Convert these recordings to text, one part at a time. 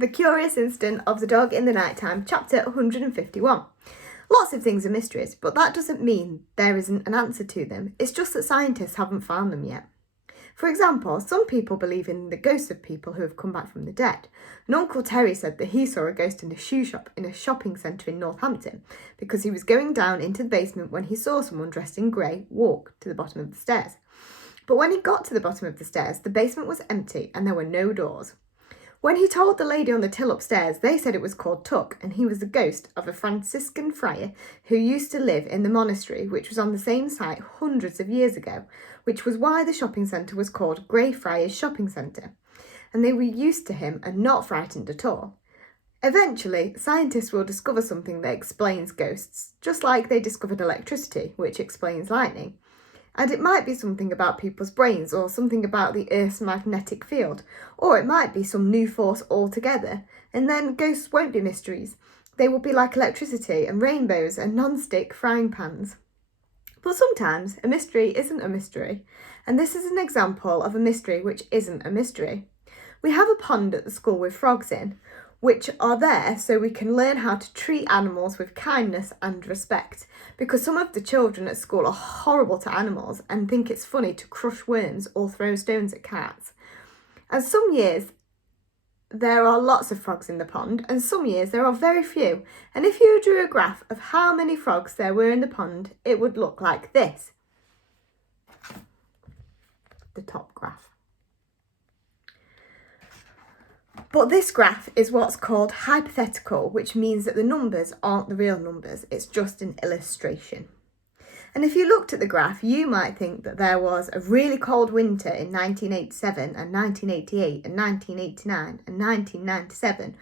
The Curious Incident of the Dog in the Nighttime, chapter 151. Lots of things are mysteries, but that doesn't mean there isn't an answer to them. It's just that scientists haven't found them yet. For example, some people believe in the ghosts of people who have come back from the dead. And Uncle Terry said that he saw a ghost in a shoe shop in a shopping centre in Northampton because he was going down into the basement when he saw someone dressed in grey walk to the bottom of the stairs. But when he got to the bottom of the stairs, the basement was empty and there were no doors. When he told the lady on the till upstairs, they said it was called Tuck, and he was the ghost of a Franciscan friar who used to live in the monastery, which was on the same site hundreds of years ago, which was why the shopping centre was called Greyfriars Shopping Centre. And they were used to him and not frightened at all. Eventually, scientists will discover something that explains ghosts, just like they discovered electricity, which explains lightning. And it might be something about people's brains, or something about the Earth's magnetic field, or it might be some new force altogether. And then ghosts won't be mysteries. They will be like electricity and rainbows and non-stick frying pans. But sometimes a mystery isn't a mystery, and this is an example of a mystery which isn't a mystery. We have a pond at the school with frogs in, which are there so we can learn how to treat animals with kindness and respect, because some of the children at school are horrible to animals and think it's funny to crush worms or throw stones at cats. And some years there are lots of frogs in the pond, and some years there are very few. And if you drew a graph of how many frogs there were in the pond, it would look like this. The top graph. But this graph is what's called hypothetical, which means that the numbers aren't the real numbers, it's just an illustration. And if you looked at the graph, you might think that there was a really cold winter in 1987 and 1988 and 1989 and 1997,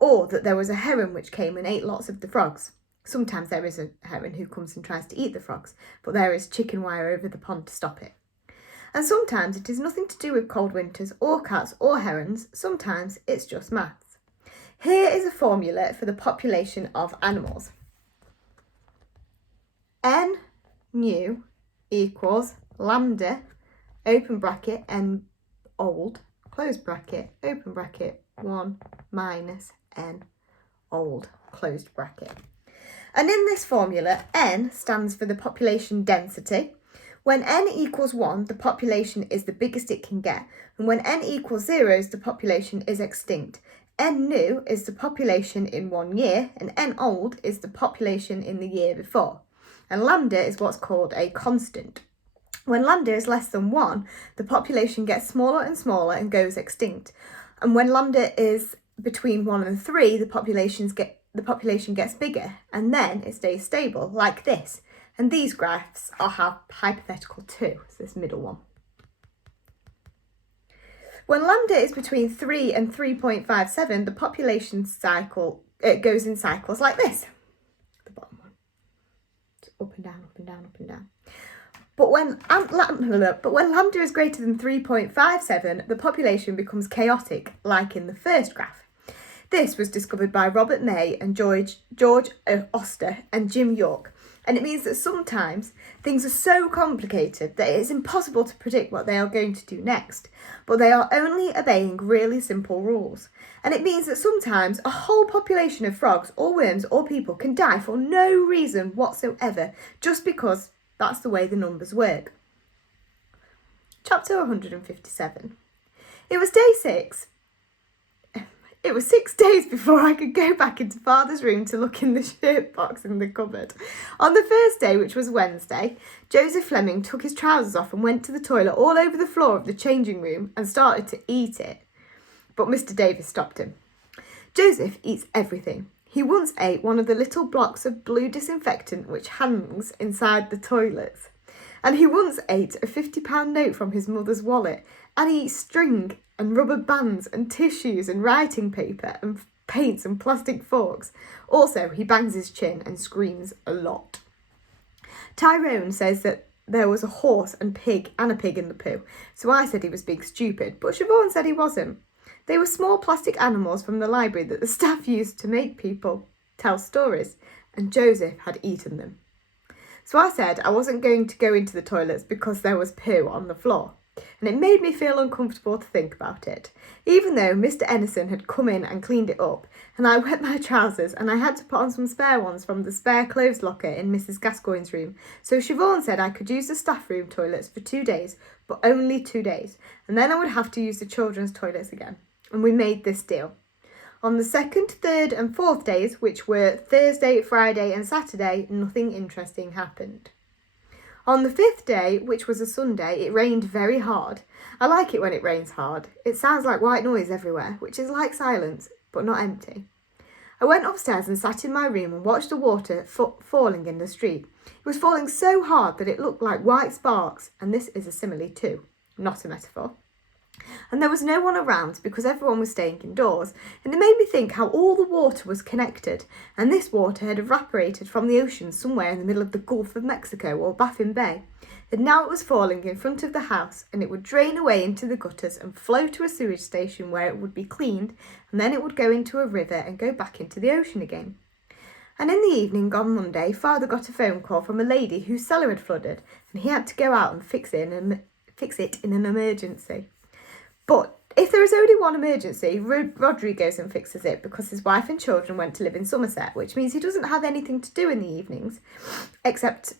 or that there was a heron which came and ate lots of the frogs. Sometimes there is a heron who comes and tries to eat the frogs, but there is chicken wire over the pond to stop it. And sometimes it is nothing to do with cold winters or cats or herons, sometimes it's just maths. Here is a formula for the population of animals. N new equals lambda, open bracket, n old, close bracket, open bracket, 1 minus n old, closed bracket. And in this formula, n stands for the population density. When n equals 1, the population is the biggest it can get, and when n equals 0, the population is extinct. N new is the population in 1 year, and n old is the population in the year before. And lambda is what's called a constant. When lambda is less than 1, the population gets smaller and smaller and goes extinct. And when lambda is between 1 and 3, the population gets bigger, and then it stays stable, like this. And these graphs are hypothetical too, so this middle one. When lambda is between 3 and 3.57, the population cycle goes in cycles like this. The bottom one. It's up and down, up and down, up and down. But when lambda is greater than 3.57, the population becomes chaotic, like in the first graph. This was discovered by Robert May and George Oster and Jim York. And it means that sometimes things are so complicated that it is impossible to predict what they are going to do next, but they are only obeying really simple rules. And it means that sometimes a whole population of frogs or worms or people can die for no reason whatsoever, just because that's the way the numbers work. Chapter 157. It was day 6. It was 6 days before I could go back into Father's room to look in the shirt box in the cupboard. On the first day, which was Wednesday, Joseph Fleming took his trousers off and went to the toilet all over the floor of the changing room and started to eat it. But Mr. Davis stopped him. Joseph eats everything. He once ate one of the little blocks of blue disinfectant which hangs inside the toilets. And he once ate a £50 note from his mother's wallet. And he eats string and rubber bands and tissues and writing paper and paints and plastic forks. Also, he bangs his chin and screams a lot. Tyrone says that there was a horse and a pig in the poo, so I said he was being stupid, but Siobhan said he wasn't. They were small plastic animals from the library that the staff used to make people tell stories, and Joseph had eaten them. So I said I wasn't going to go into the toilets because there was poo on the floor. and it made me feel uncomfortable to think about it. Even though Mr. Ennison had come in and cleaned it up, and I wet my trousers and I had to put on some spare ones from the spare clothes locker in Mrs. Gascoigne's room, so Siobhan said I could use the staff room toilets for 2 days, but only 2 days, and then I would have to use the children's toilets again. And we made this deal. On the 2nd, 3rd and 4th days, which were Thursday, Friday and Saturday, nothing interesting happened. On the 5th day, which was a Sunday, it rained very hard. I like it when it rains hard. It sounds like white noise everywhere, which is like silence, but not empty. I went upstairs and sat in my room and watched the water falling in the street. It was falling so hard that it looked like white sparks, and this is a simile too, not a metaphor. And there was no one around because everyone was staying indoors, and it made me think how all the water was connected, and this water had evaporated from the ocean somewhere in the middle of the Gulf of Mexico or Baffin Bay, and now it was falling in front of the house, and it would drain away into the gutters and flow to a sewage station where it would be cleaned, and then it would go into a river and go back into the ocean again. And in the evening on Monday, Father got a phone call from a lady whose cellar had flooded, and he had to go out and fix it in an emergency. But if there is only one emergency, Rodri goes and fixes it because his wife and children went to live in Somerset, which means he doesn't have anything to do in the evenings except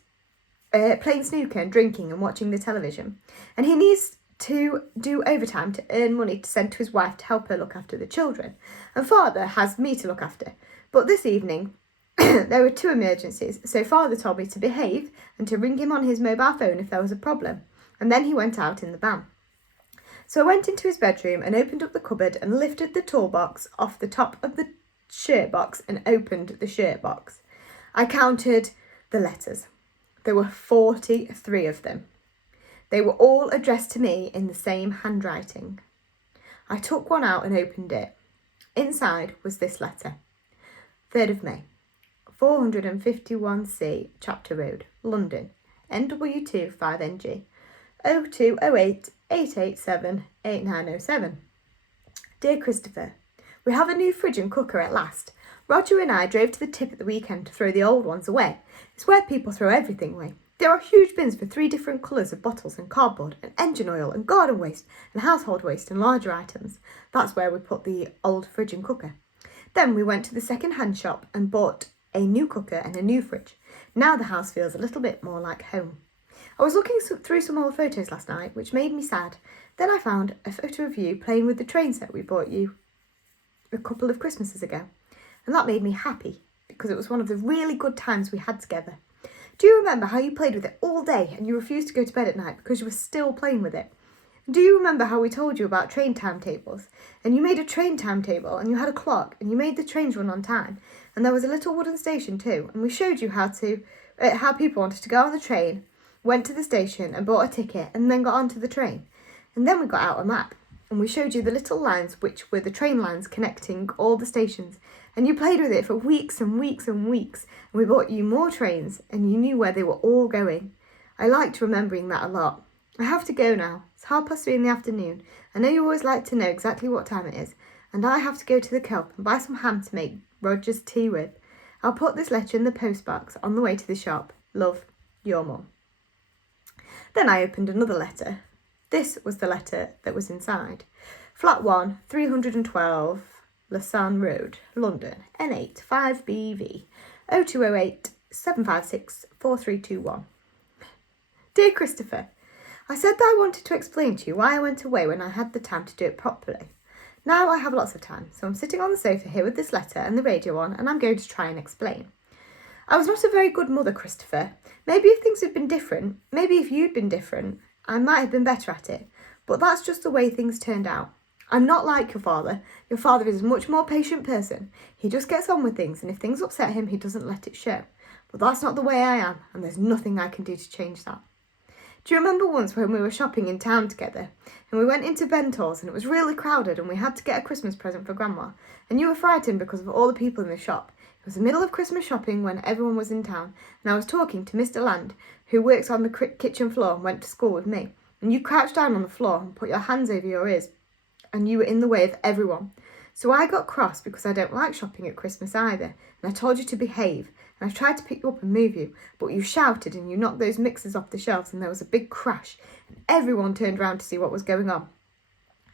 playing snooker and drinking and watching the television. And he needs to do overtime to earn money to send to his wife to help her look after the children. And Father has me to look after. But this evening, there were 2 emergencies, so Father told me to behave and to ring him on his mobile phone if there was a problem. And then he went out in the van. So I went into his bedroom and opened up the cupboard and lifted the toolbox off the top of the shirt box and opened the shirt box. I counted the letters. There were 43 of them. They were all addressed to me in the same handwriting. I took one out and opened it. Inside was this letter. 3rd of May, 451C, Chapter Road, London, NW2 5NG, 0208 887 8907. Dear Christopher, we have a new fridge and cooker at last. Roger and I drove to the tip at the weekend to throw the old ones away. It's where people throw everything away. There are huge bins for 3 different colours of bottles and cardboard and engine oil and garden waste and household waste and larger items. That's where we put the old fridge and cooker. Then we went to the second-hand shop and bought a new cooker and a new fridge. Now the house feels a little bit more like home. I was looking through some old photos last night, which made me sad. Then I found a photo of you playing with the train set we bought you a couple of Christmases ago. And that made me happy, because it was one of the really good times we had together. Do you remember how you played with it all day and you refused to go to bed at night because you were still playing with it? And do you remember how we told you about train timetables? And you made a train timetable and you had a clock and you made the trains run on time. And there was a little wooden station too. And we showed you how people wanted to go on the train, went to the station and bought a ticket and then got onto the train. And then we got out a map and we showed you the little lines which were the train lines connecting all the stations. And you played with it for weeks and weeks and weeks. And we bought you more trains and you knew where they were all going. I liked remembering that a lot. I have to go now. It's 3:30 in the afternoon. I know you always like to know exactly what time it is. And I have to go to the Co-op and buy some ham to make Roger's tea with. I'll put this letter in the postbox on the way to the shop. Love, your mum. Then I opened another letter. This was the letter that was inside. Flat 1, 312, Lasan Road, London, N8 5BV, 0208 756 4321. Dear Christopher, I said that I wanted to explain to you why I went away when I had the time to do it properly. Now I have lots of time, so I'm sitting on the sofa here with this letter and the radio on, and I'm going to try and explain. I was not a very good mother, Christopher. Maybe if things had been different, maybe if you'd been different, I might have been better at it. But that's just the way things turned out. I'm not like your father. Your father is a much more patient person. He just gets on with things, and if things upset him, he doesn't let it show. But that's not the way I am, and there's nothing I can do to change that. Do you remember once when we were shopping in town together, and we went into Bentor's, and it was really crowded, and we had to get a Christmas present for Grandma, and you were frightened because of all the people in the shop? It was the middle of Christmas shopping when everyone was in town, and I was talking to Mr. Land, who works on the kitchen floor and went to school with me, and you crouched down on the floor and put your hands over your ears, and you were in the way of everyone. So I got cross because I don't like shopping at Christmas either, and I told you to behave, and I tried to pick you up and move you, but you shouted and you knocked those mixers off the shelves and there was a big crash, and everyone turned around to see what was going on.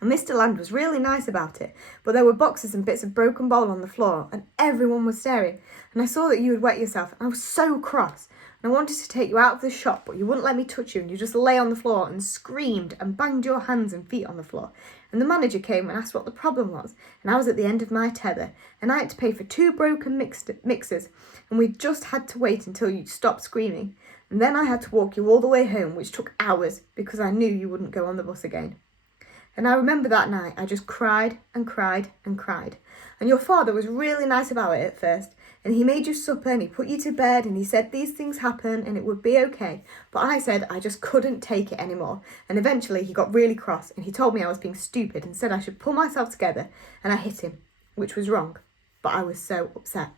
And Mr. Land was really nice about it, but there were boxes and bits of broken bowl on the floor, and everyone was staring, and I saw that you had wet yourself, and I was so cross, and I wanted to take you out of the shop, but you wouldn't let me touch you, and you just lay on the floor and screamed and banged your hands and feet on the floor. And the manager came and asked what the problem was, and I was at the end of my tether, and I had to pay for 2 broken mixers, and we just had to wait until you'd stop screaming, and then I had to walk you all the way home, which took hours, because I knew you wouldn't go on the bus again. And I remember that night, I just cried and cried and cried. And your father was really nice about it at first, and he made you supper and he put you to bed and he said these things happen and it would be okay. But I said I just couldn't take it anymore. And eventually he got really cross and he told me I was being stupid and said I should pull myself together, and I hit him, which was wrong. But I was so upset.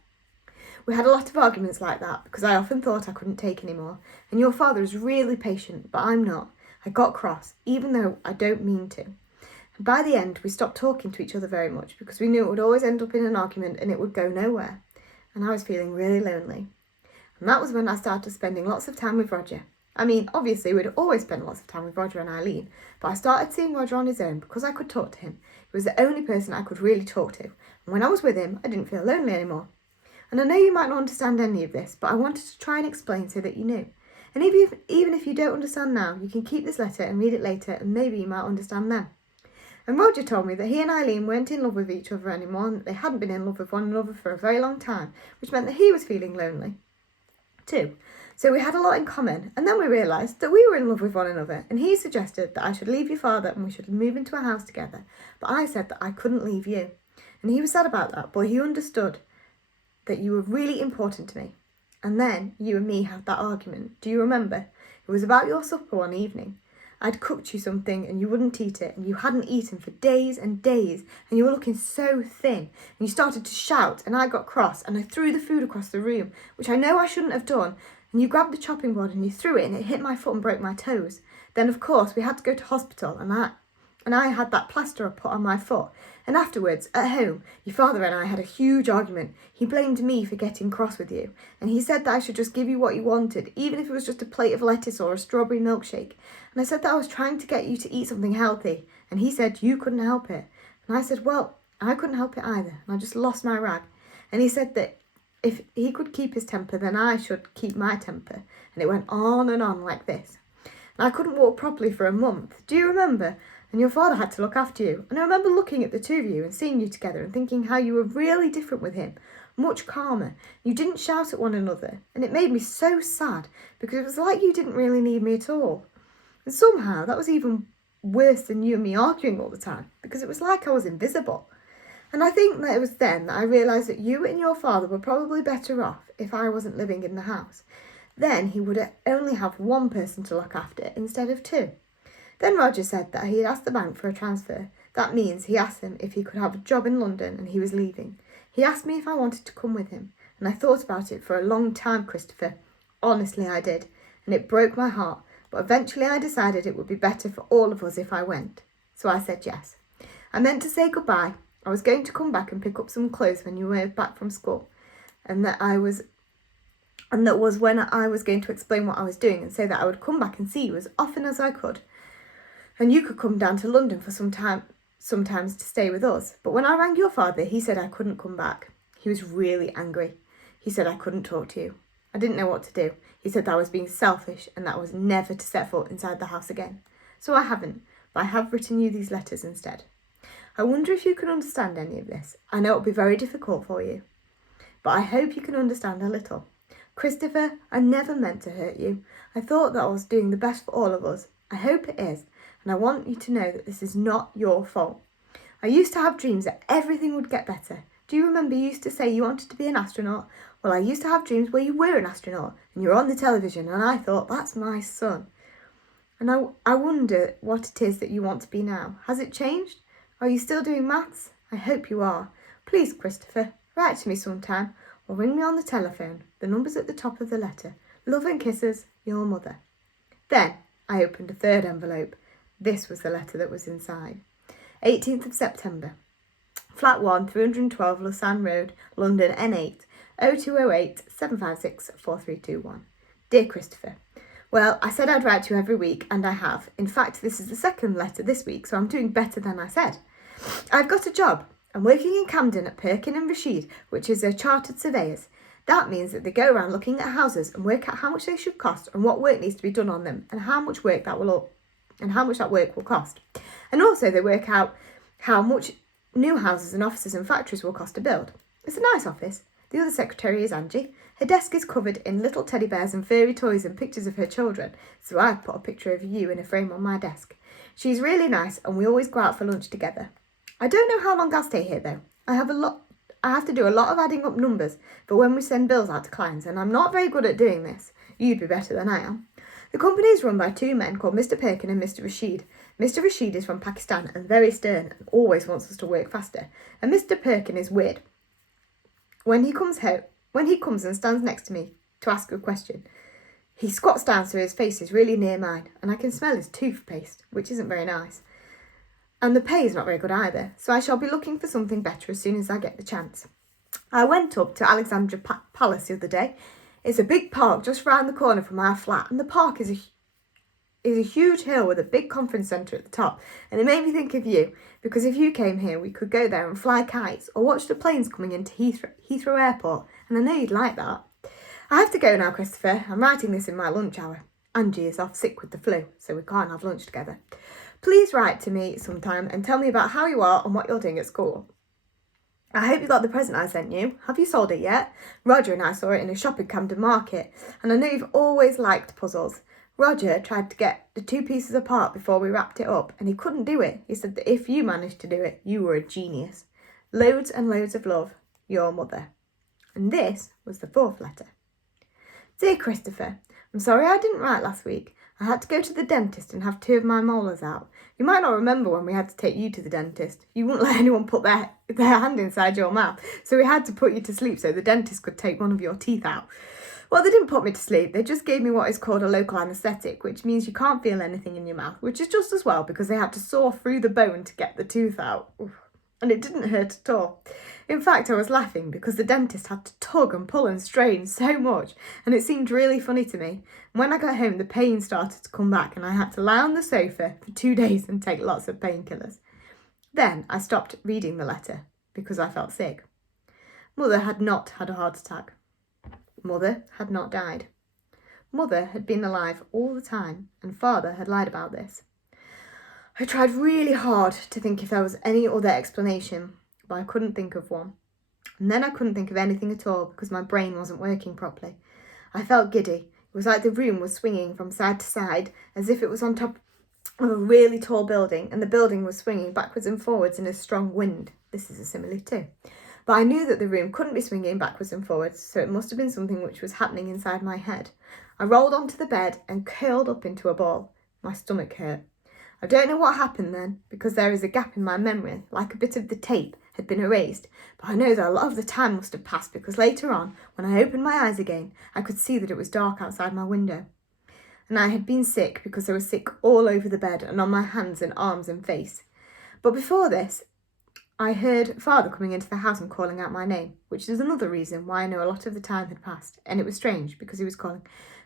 We had a lot of arguments like that because I often thought I couldn't take anymore. And your father is really patient, but I'm not. I got cross, even though I don't mean to. By the end, we stopped talking to each other very much because we knew it would always end up in an argument and it would go nowhere. And I was feeling really lonely. And that was when I started spending lots of time with Roger. I mean, obviously, we'd always spent lots of time with Roger and Eileen, but I started seeing Roger on his own because I could talk to him. He was the only person I could really talk to. And when I was with him, I didn't feel lonely anymore. And I know you might not understand any of this, but I wanted to try and explain so that you knew. And even if you don't understand now, you can keep this letter and read it later, and maybe you might understand then. And Roger told me that he and Eileen weren't in love with each other anymore and that they hadn't been in love with one another for a very long time, which meant that he was feeling lonely too. So we had a lot in common, and then we realised that we were in love with one another, and he suggested that I should leave your father and we should move into a house together, but I said that I couldn't leave you. And he was sad about that, but he understood that you were really important to me. And then you and me had that argument. Do you remember? It was about your supper one evening. I'd cooked you something and you wouldn't eat it, and you hadn't eaten for days and days, and you were looking so thin, and you started to shout, and I got cross and I threw the food across the room, which I know I shouldn't have done, and you grabbed the chopping board and you threw it and it hit my foot and broke my toes. Then of course we had to go to hospital, and I had that plaster put on my foot. And afterwards, at home, your father and I had a huge argument. He blamed me for getting cross with you, and he said that I should just give you what you wanted, even if it was just a plate of lettuce or a strawberry milkshake. And I said that I was trying to get you to eat something healthy, and he said you couldn't help it. And I said, well, I couldn't help it either, and I just lost my rag. And he said that if he could keep his temper, then I should keep my temper. And it went on and on like this. And I couldn't walk properly for a month. Do you remember? And your father had to look after you. And I remember looking at the two of you and seeing you together and thinking how you were really different with him, much calmer. You didn't shout at one another, and it made me so sad because it was like you didn't really need me at all. And somehow that was even worse than you and me arguing all the time, because it was like I was invisible. And I think that it was then that I realised that you and your father were probably better off if I wasn't living in the house. Then he would only have one person to look after instead of 2. Then Roger said that he had asked the bank for a transfer. That means he asked them if he could have a job in London and he was leaving. He asked me if I wanted to come with him, and I thought about it for a long time, Christopher. Honestly, I did, and it broke my heart, but eventually I decided it would be better for all of us if I went. So I said yes. I meant to say goodbye. I was going to come back and pick up some clothes when you were back from school, and that was when I was going to explain what I was doing and say that I would come back and see you as often as I could. And you could come down to London for sometimes to stay with us. But when I rang your father, he said I couldn't come back. He was really angry. He said I couldn't talk to you. I didn't know what to do. He said that I was being selfish and that I was never to set foot inside the house again. So I haven't, but I have written you these letters instead. I wonder if you can understand any of this. I know it'll be very difficult for you, but I hope you can understand a little. Christopher, I never meant to hurt you. I thought that I was doing the best for all of us. I hope it is. And I want you to know that this is not your fault. I used to have dreams that everything would get better. Do you remember you used to say you wanted to be an astronaut? Well, I used to have dreams where you were an astronaut and you were on the television, and I thought, that's my son. And I wonder what it is that you want to be now. Has it changed? Are you still doing maths? I hope you are. Please, Christopher, write to me sometime or ring me on the telephone. The number's at the top of the letter. Love and kisses, your mother. Then I opened a third envelope. This was the letter that was inside. 18th of September. Flat 1, 312 Lausanne Road, London, N8, 0208 756 4321. Dear Christopher, well, I said I'd write to you every week, and I have. In fact, this is the second letter this week, so I'm doing better than I said. I've got a job. I'm working in Camden at Perkin and Rashid, which is a chartered surveyors. That means that they go around looking at houses and work out how much they should cost and what work needs to be done on them and how much that work will cost. And also they work out how much new houses and offices and factories will cost to build. It's a nice office. The other secretary is Angie. Her desk is covered in little teddy bears and furry toys and pictures of her children, so I've put a picture of you in a frame on my desk. She's really nice and we always go out for lunch together. I don't know how long I'll stay here though. I have to do a lot of adding up numbers for when we send bills out to clients, and I'm not very good at doing this. You'd be better than I am. The company is run by two men called Mr. Perkin and Mr. Rashid. Mr. Rashid is from Pakistan and very stern and always wants us to work faster. And Mr. Perkin is weird. When he comes and stands next to me to ask a question, he squats down so his face is really near mine, and I can smell his toothpaste, which isn't very nice. And the pay is not very good either, so I shall be looking for something better as soon as I get the chance. I went up to Alexandra Palace the other day. It's a big park just round the corner from our flat, and the park is a huge hill with a big conference centre at the top, and it made me think of you, because if you came here we could go there and fly kites or watch the planes coming into Heathrow Airport, and I know you'd like that. I have to go now, Christopher. I'm writing this in my lunch hour. Angie is off sick with the flu, so we can't have lunch together. Please write to me sometime and tell me about how you are and what you're doing at school. I hope you got the present I sent you. Have you sold it yet? Roger and I saw it in a shop in Camden Market, and I know you've always liked puzzles. Roger tried to get the two pieces apart before we wrapped it up, and he couldn't do it. He said that if you managed to do it, you were a genius. Loads and loads of love, your mother. And this was the fourth letter. Dear Christopher, I'm sorry I didn't write last week. I had to go to the dentist and have 2 of my molars out. You might not remember when we had to take you to the dentist. You wouldn't let anyone put their hand inside your mouth, so we had to put you to sleep so the dentist could take one of your teeth out. Well, they didn't put me to sleep. They just gave me what is called a local anaesthetic, which means you can't feel anything in your mouth, which is just as well because they had to saw through the bone to get the tooth out. Oof. And it didn't hurt at all. In fact, I was laughing because the dentist had to tug and pull and strain so much, and it seemed really funny to me. When I got home, the pain started to come back and I had to lie on the sofa for 2 days and take lots of painkillers. Then I stopped reading the letter because I felt sick. Mother had not had a heart attack. Mother had not died. Mother had been alive all the time, and Father had lied about this. I tried really hard to think if there was any other explanation, but I couldn't think of one. And then I couldn't think of anything at all because my brain wasn't working properly. I felt giddy. It was like the room was swinging from side to side as if it was on top of a really tall building, and the building was swinging backwards and forwards in a strong wind. This is a simile too. But I knew that the room couldn't be swinging backwards and forwards, so it must have been something which was happening inside my head. I rolled onto the bed and curled up into a ball. My stomach hurt. I don't know what happened then, because there is a gap in my memory, like a bit of the tape had been erased, but I know that a lot of the time must have passed because later on, when I opened my eyes again, I could see that it was dark outside my window. And I had been sick because I was sick all over the bed and on my hands and arms and face. But before this, I heard Father coming into the house and calling out my name, which is another reason why I know a lot of the time had passed, and it was strange because he was calling,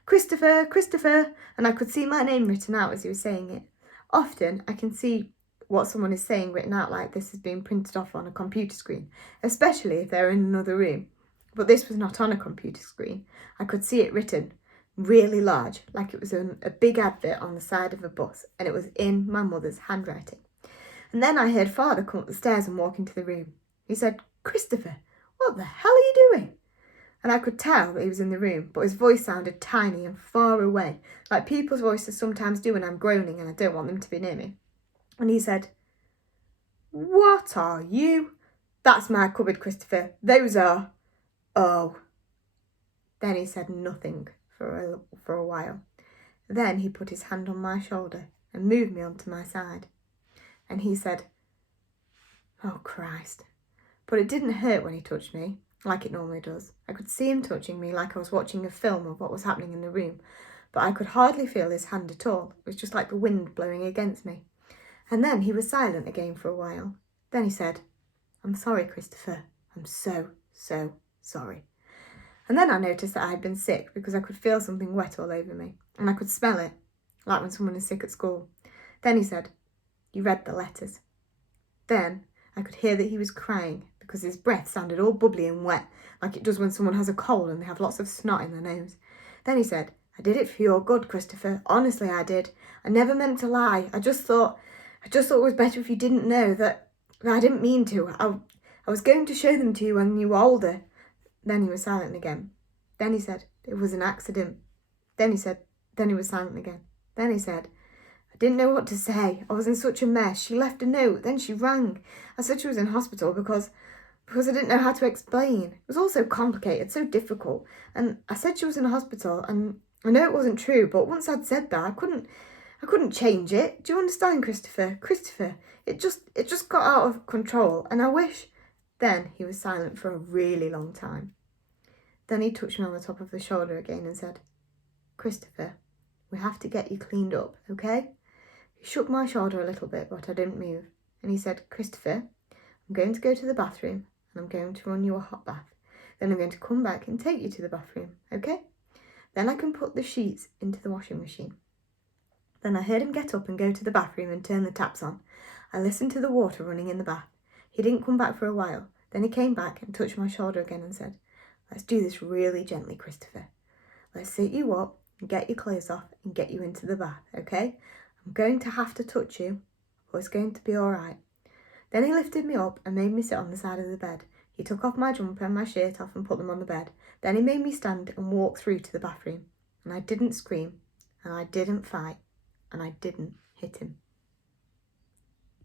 "Christopher, Christopher," and I could see my name written out as he was saying it. Often I can see what someone is saying written out like this has been printed off on a computer screen, especially if they're in another room. But this was not on a computer screen. I could see it written really large, like it was a big advert on the side of a bus, and it was in my mother's handwriting. And then I heard Father come up the stairs and walk into the room. He said, "Christopher, what the hell are you doing?" And I could tell that he was in the room, but his voice sounded tiny and far away, like people's voices sometimes do when I'm groaning and I don't want them to be near me. And he said, "What are you?" "That's my cupboard, Christopher. Those are..." "Oh." Then he said nothing for a while. Then he put his hand on my shoulder and moved me onto my side. And he said, "Oh, Christ." But it didn't hurt when he touched me, like it normally does. I could see him touching me like I was watching a film of what was happening in the room, but I could hardly feel his hand at all. It was just like the wind blowing against me. And then he was silent again for a while. Then he said, I'm sorry, Christopher. I'm so, so sorry. And then I noticed that I had been sick because I could feel something wet all over me and I could smell it, like when someone is sick at school. Then he said, you read the letters. Then I could hear that he was crying because his breath sounded all bubbly and wet, like it does when someone has a cold and they have lots of snot in their nose. Then he said, I did it for your good, Christopher. Honestly, I did. I never meant to lie. I just thought it was better if you didn't know that I didn't mean to. I was going to show them to you when you were older. Then he was silent again. Then he said, it was an accident. Then he was silent again. Then he said, I didn't know what to say. I was in such a mess. She left a note, then she rang. I said she was in hospital because I didn't know how to explain. It was all so complicated, so difficult. And I said she was in hospital, and I know it wasn't true, but once I'd said that, I couldn't change it. Do you understand, Christopher? Christopher, it just got out of control, and I wish. Then he was silent for a really long time. Then he touched me on the top of the shoulder again and said, Christopher, we have to get you cleaned up, okay? He shook my shoulder a little bit, but I didn't move. And he said, Christopher, I'm going to go to the bathroom and I'm going to run you a hot bath. Then I'm going to come back and take you to the bathroom, okay? Then I can put the sheets into the washing machine. Then I heard him get up and go to the bathroom and turn the taps on. I listened to the water running in the bath. He didn't come back for a while. Then he came back and touched my shoulder again and said, let's do this really gently, Christopher. Let's sit you up and get your clothes off and get you into the bath, okay? I'm going to have to touch you, but it's going to be all right. Then he lifted me up and made me sit on the side of the bed. He took off my jumper and my shirt off and put them on the bed. Then he made me stand and walk through to the bathroom. And I didn't scream, and I didn't fight, and I didn't hit him.